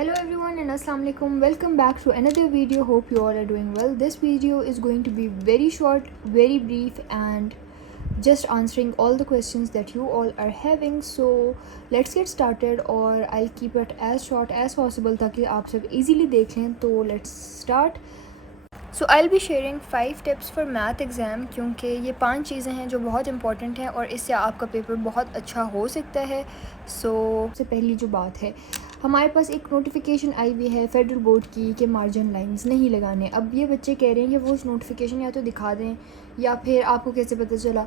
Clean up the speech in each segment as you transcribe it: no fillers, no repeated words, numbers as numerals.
Hello everyone and assalamu alaikum. Welcome back to another video. Hope you all are doing well. This video is going to be very short, very brief and just answering all the questions that you all are having. So let's get started और I'll keep it as short as possible ताकि आप सब easily देख लें. तो let's start. So I'll be sharing 5 tips for math exam क्योंकि ये 5 चीज़ें हैं जो बहुत इंपॉर्टेंट हैं और इससे आपका पेपर बहुत अच्छा हो सकता है. सबसे पहली जो बात है, हमारे पास एक नोटिफिकेशन आई हुई है फेडरल बोर्ड की कि मार्जिन लाइंस नहीं लगाने. अब ये बच्चे कह रहे हैं कि वो उस नोटिफिकेशन या तो दिखा दें या फिर आपको कैसे पता चला.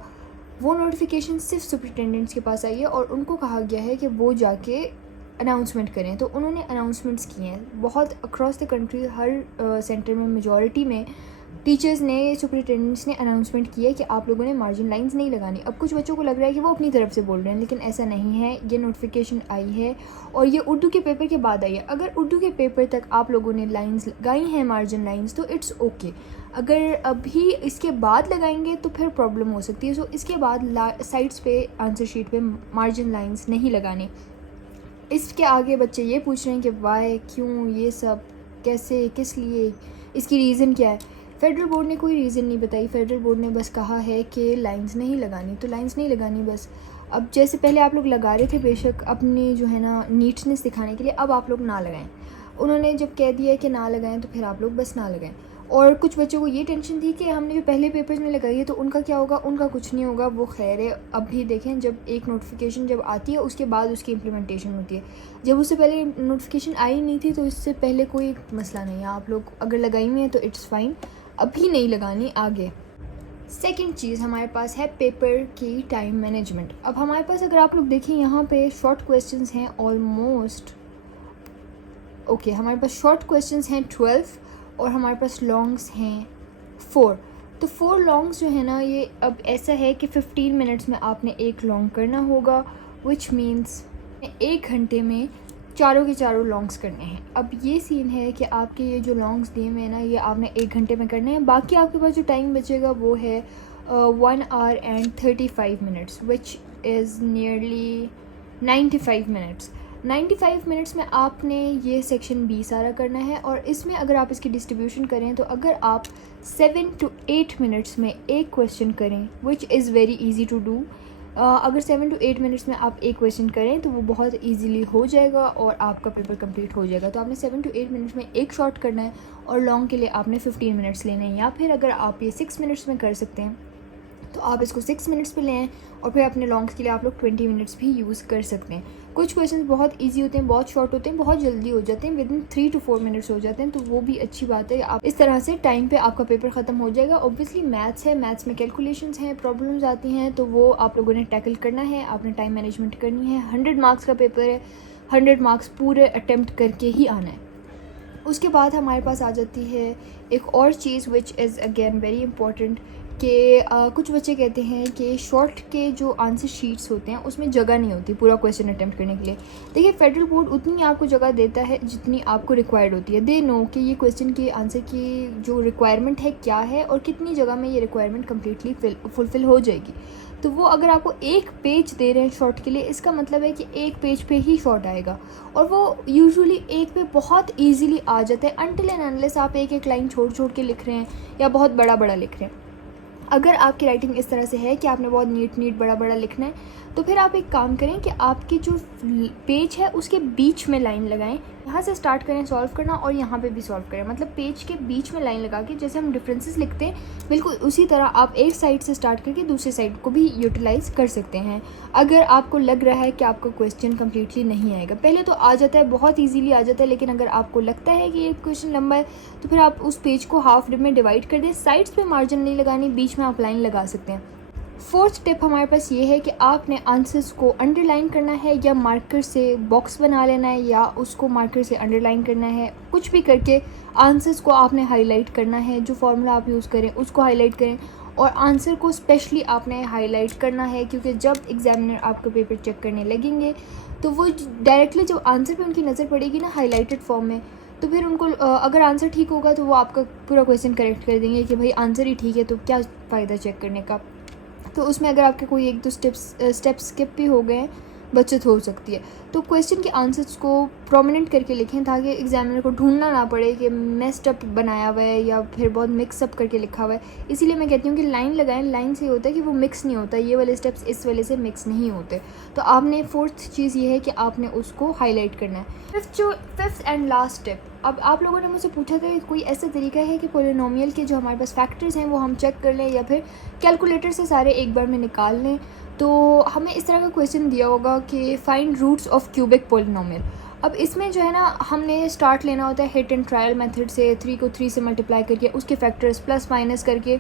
वो नोटिफिकेशन सिर्फ सुपरिटेंडेंट्स के पास आई है और उनको कहा गया है कि वो जाके अनाउंसमेंट करें. तो उन्होंने अनाउंसमेंट्स किए हैं बहुत across the country. Her centre में मेजॉरिटी में टीचर्स ने, सुपरिटेंडेंट्स ने अनाउंसमेंट किया है कि आप लोगों ने मार्जिन लाइंस नहीं लगानी. अब कुछ बच्चों को लग रहा है कि वो अपनी तरफ से बोल रहे हैं, लेकिन ऐसा नहीं है. ये नोटिफिकेशन आई है और ये उर्दू के पेपर के बाद आई है. अगर उर्दू के पेपर तक आप लोगों ने लाइंस लगाई हैं मार्जिन लाइंस तो इट्स ओके. अगर अभी इसके बाद लगाएंगे तो फिर प्रॉब्लम हो सकती है. सो इसके बाद साइड्स पे आंसर शीट पे मार्जिन लाइंस नहीं लगाने. इसके आगे बच्चे ये पूछ रहे हैं कि वाई, क्यों, ये सब कैसे, किस लिए, इसकी रीज़न क्या है. फेडरल बोर्ड ने कोई रीज़न नहीं बताई. फेडरल बोर्ड ने बस कहा है कि लाइंस नहीं लगानी तो लाइंस नहीं लगानी बस. अब जैसे पहले आप लोग लगा रहे थे बेशक अपनी जो है ना नीटनेस दिखाने के लिए, अब आप लोग ना लगाएं. उन्होंने जब कह दिया कि ना लगाएं तो फिर आप लोग बस ना लगाएं. और कुछ बच्चों को ये टेंशन थी कि हमने जो पहले पेपर्स में लगाई है तो उनका क्या होगा. उनका कुछ नहीं होगा, वो खैर है. अब भी देखें, जब एक नोटिफिकेशन जब आती है उसके बाद उसकी इम्प्लीमेंटेशन होती है. जब उससे पहले नोटिफिकेशन आई नहीं थी तो इससे पहले कोई मसला नहीं है. आप लोग अगर लगाई हुई हैं तो इट्स फाइन, अभी नहीं लगानी आगे. सेकंड चीज़ हमारे पास है पेपर की टाइम मैनेजमेंट. अब हमारे पास अगर आप लोग देखें यहाँ पे शॉर्ट क्वेश्चंस हैं ऑलमोस्ट ओके. हमारे पास शॉर्ट क्वेश्चंस हैं 12 और हमारे पास लॉन्ग्स हैं 4. तो 4 लॉन्ग्स जो है ना, ये अब ऐसा है कि 15 मिनट्स में आपने एक लॉन्ग करना होगा, विच मीन्स 1 घंटे में चारों के चारों लॉन्ग्स करने हैं. अब ये सीन है कि आपके ये जो लॉन्ग्स दिए हुए हैं ना, ये आपने 1 घंटे में करने हैं. बाकी आपके पास जो टाइम बचेगा वो है 1 hour and 35 minutes which is nearly 95 minutes. 95 minutes में आपने ये सेक्शन बी सारा करना है. और इसमें अगर आप इसकी डिस्ट्रीब्यूशन करें तो अगर आप 7 to 8 मिनट्स में एक क्वेश्चन करें which is very easy to do. अगर 7 to 8 मिनट्स में आप एक क्वेश्चन करें तो वो बहुत इजीली हो जाएगा और आपका पेपर कंप्लीट हो जाएगा. तो आपने 7 to 8 मिनट्स में एक शॉट करना है और लॉन्ग के लिए आपने 15 मिनट्स लेने हैं. या फिर अगर आप ये 6 मिनट्स में कर सकते हैं तो आप इसको 6 मिनट्स पे लें और फिर अपने लॉन्ग्स के लिए आप लोग 20 मिनट्स भी यूज़ कर सकते हैं. कुछ क्वेश्चन बहुत इजी होते हैं, बहुत शॉर्ट होते हैं, बहुत जल्दी हो जाते हैं, विदिन 3 to 4 मिनट्स हो जाते हैं. तो वो भी अच्छी बात है. आप इस तरह से टाइम पे आपका पेपर ख़त्म हो जाएगा. ऑब्वियसली मैथ्स है, मैथ्स में कैलकुलेशंस हैं, प्रॉब्लम्स आती हैं, तो वो आप लोगों ने टैकल करना है. आपने टाइम मैनेजमेंट करनी है. 100 मार्क्स का पेपर है, 100 मार्क्स पूरे अटैम्प्ट करके ही आना है. उसके बाद हमारे पास आ जाती है एक और चीज़ which is again very important कि कुछ बच्चे कहते हैं कि शॉर्ट के जो आंसर शीट्स होते हैं उसमें जगह नहीं होती पूरा क्वेश्चन अटैम्प्ट करने के लिए. देखिए, फेडरल बोर्ड उतनी आपको जगह देता है जितनी आपको रिक्वायर्ड होती है. दे नो कि ये क्वेश्चन के आंसर की जो रिक्वायरमेंट है क्या है और कितनी जगह में ये रिक्वायरमेंट कम्प्लीटली फुलफ़िल हो जाएगी. तो वो अगर आपको एक पेज दे रहे हैं शॉर्ट के लिए, इसका मतलब है कि एक पेज पे ही शॉर्ट आएगा और वो यूजुअली एक पे बहुत इजीली आ जाता है अनटिल एंड अनलेस आप एक एक लाइन छोड़ छोड़ के लिख रहे हैं या बहुत बड़ा बड़ा लिख रहे हैं. अगर आपकी राइटिंग इस तरह से है कि आपने बहुत नीट बड़ा बड़ा लिखना है तो फिर आप एक काम करें कि आपके जो पेज है उसके बीच में लाइन लगाएं. यहाँ से स्टार्ट करें सॉल्व करना और यहाँ पे भी सॉल्व करें. मतलब पेज के बीच में लाइन लगा के जैसे हम डिफरेंसेस लिखते हैं बिल्कुल उसी तरह आप एक साइड से स्टार्ट करके दूसरी साइड को भी यूटिलाइज़ कर सकते हैं. अगर आपको लग रहा है कि आपका क्वेश्चन कम्प्लीटली नहीं आएगा, पहले तो आ जाता है, बहुत ईजीली आ जाता है, लेकिन अगर आपको लगता है कि ये क्वेश्चन लंबा है तो फिर आप उस पेज को हाफ में डिवाइड कर दें. साइड्स पर मार्जिन नहीं लगानी, बीच में आप लाइन लगा सकते हैं. 4th टिप हमारे पास ये है कि आपने आंसर्स को अंडरलाइन करना है या मार्कर से बॉक्स बना लेना है या उसको मार्कर से अंडरलाइन करना है. कुछ भी करके आंसर्स को आपने हाईलाइट करना है. जो फार्मूला आप यूज़ करें उसको हाईलाइट करें और आंसर को स्पेशली आपने हाईलाइट करना है क्योंकि जब एग्जामिनर आपका पेपर चेक करने लगेंगे तो वो डायरेक्टली जब आंसर पे उनकी नज़र पड़ेगी ना हाईलाइटेड फॉर्म में, तो फिर उनको अगर आंसर ठीक होगा तो वो आपका पूरा क्वेश्चन करेक्ट कर देंगे कि भाई आंसर ही ठीक है तो क्या फ़ायदा चेक करने का. तो उसमें अगर आपके कोई 1-2 स्टेप्स स्किप भी हो गए बचत हो सकती है। तो क्वेश्चन के आंसर्स को प्रोमिनेंट करके लिखें ताकि एग्जामिनर को ढूंढना ना पड़े कि मेस्ड अप बनाया हुआ है या फिर बहुत मिक्सअप करके लिखा हुआ है। इसीलिए मैं कहती हूँ कि लाइन लगाएं। लाइन से होता है कि वो मिक्स नहीं होता, ये वाले स्टेप्स इस वाले से मिक्स नहीं होते। तो आपने फोर्थ चीज़ ये है कि आपने उसको हाईलाइट करना है। फिफ्थ एंड लास्ट स्टेप, अब आप लोगों ने मुझसे पूछा था कि कोई ऐसा तरीका है कि पोलिनोमियल के जो हमारे पास फैक्टर्स हैं वो हम चेक कर लें या फिर कैलकुलेटर से सारे एक बार में निकाल लें। तो हमें इस तरह का क्वेश्चन दिया होगा कि find roots of cubic polynomial. अब इसमें जो है ना, हमने स्टार्ट लेना होता है हिट एंड ट्रायल मेथड से, 3 को 3 से मल्टीप्लाई करके उसके फैक्टर्स प्लस माइनस करके,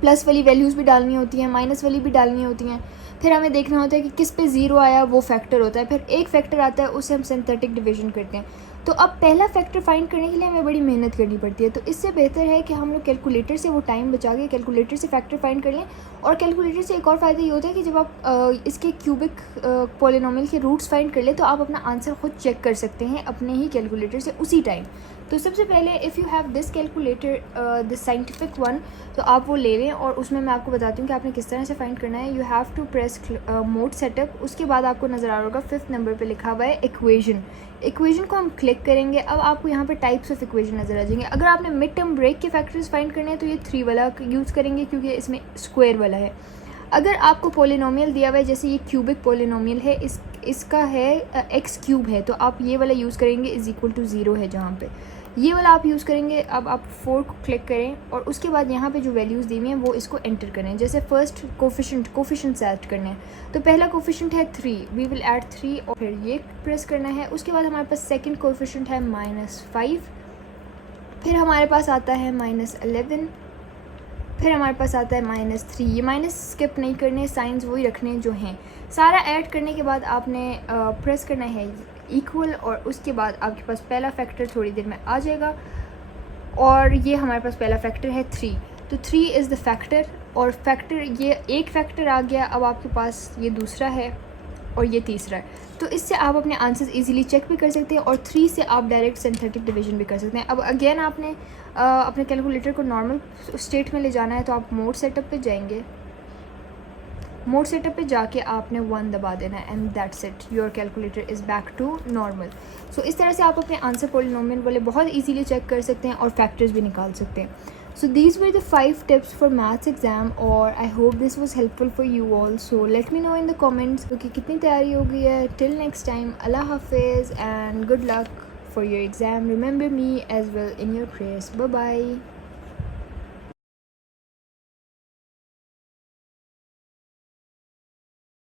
प्लस वाली वैल्यूज़ भी डालनी होती हैं, माइनस वाली भी डालनी होती हैं। फिर हमें देखना होता है कि किस पे ज़ीरो आया वो फैक्टर होता है, फिर एक फैक्टर आता है उससे हम सिंथेटिक डिवीजन करते हैं। तो अब पहला फैक्टर फाइंड करने के लिए हमें बड़ी मेहनत करनी पड़ती है। तो इससे बेहतर है कि हम लोग कैलकुलेटर से वो टाइम बचा के कैलकुलेटर से फैक्टर फाइंड कर लें। और कैलकुलेटर से एक और फ़ायदा ये होता है कि जब आप इसके क्यूबिक पॉलिनोमियल के रूट्स फाइंड कर लें तो आप अपना आंसर खुद चेक कर सकते हैं अपने ही कैलकुलेटर से उसी टाइम। तो सबसे पहले if you have this calculator this scientific one, तो आप वो ले लें और उसमें मैं आपको बताती हूँ कि आपने किस तरह से फाइंड करना है। You have to press mode setup. उसके बाद आपको नज़र आ रहा होगा 5th नंबर पे लिखा हुआ है इक्वेशन। इक्वेशन को हम क्लिक करेंगे। अब आपको यहाँ पे टाइप्स ऑफ इक्वेशन नज़र आ जाएंगे। अगर आपने मिड टर्म ब्रेक के फैक्टर्स फाइंड करने हैं तो ये 3 वाला यूज़ करेंगे क्योंकि इसमें स्क्वायर वाला है। अगर आपको पोलिनोमियल दिया हुआ है, जैसे ये क्यूबिक पोलिनोमियल है, इसका है एक्स क्यूब है, तो आप ये वाला यूज़ करेंगे इज़ इक्वल टू 0 है जहाँ पे, ये वाला आप यूज़ करेंगे। अब आप 4 को क्लिक करें और उसके बाद यहाँ पे जो वैल्यूज़ दी हुई हैं वो इसको एंटर करें। जैसे फर्स्ट कोफिशेंट्स ऐड करने हैं, तो पहला कोफिशेंट है 3, वी विल ऐड 3 और फिर ये प्रेस करना है। उसके बाद हमारे पास सेकंड कोफिशेंट है -5, फिर हमारे पास आता है -11, फिर हमारे पास आता है -3। ये माइनस स्किप नहीं करने, साइंस वही रखने जो हैं। सारा ऐड करने के बाद आपने प्रेस करना है इक्वल और उसके बाद आपके पास पहला फैक्टर थोड़ी देर में आ जाएगा और ये हमारे पास पहला फैक्टर है 3। तो 3 इज़ द फैक्टर और फैक्टर ये एक फैक्टर आ गया। अब आपके पास ये दूसरा है और ये तीसरा है। तो इससे आप अपने आंसर्स इजीली चेक भी कर सकते हैं और 3 से आप डायरेक्ट सिंथेटिक डिवीजन भी कर सकते हैं। अब अगेन आपने अपने कैलकुलेटर को नॉर्मल स्टेट में ले जाना है, तो आप मोड सेटअप पे जाएंगे। मोड सेटअप पे जाके आपने 1 दबा देना है and that's it, your calculator is back to normal. So इस तरह से आप अपने आंसर पोलिनोमियल वाले बहुत इजीली चेक कर सकते हैं और फैक्टर्स भी निकाल सकते हैं। So these were the 5 tips for maths exam or I hope this was helpful for you all. So let me know in the comments कि कितनी तैयारी हो गई है। Till next time, Allah Hafiz and good luck for your exam. Remember me as well in your prayers. Bye bye.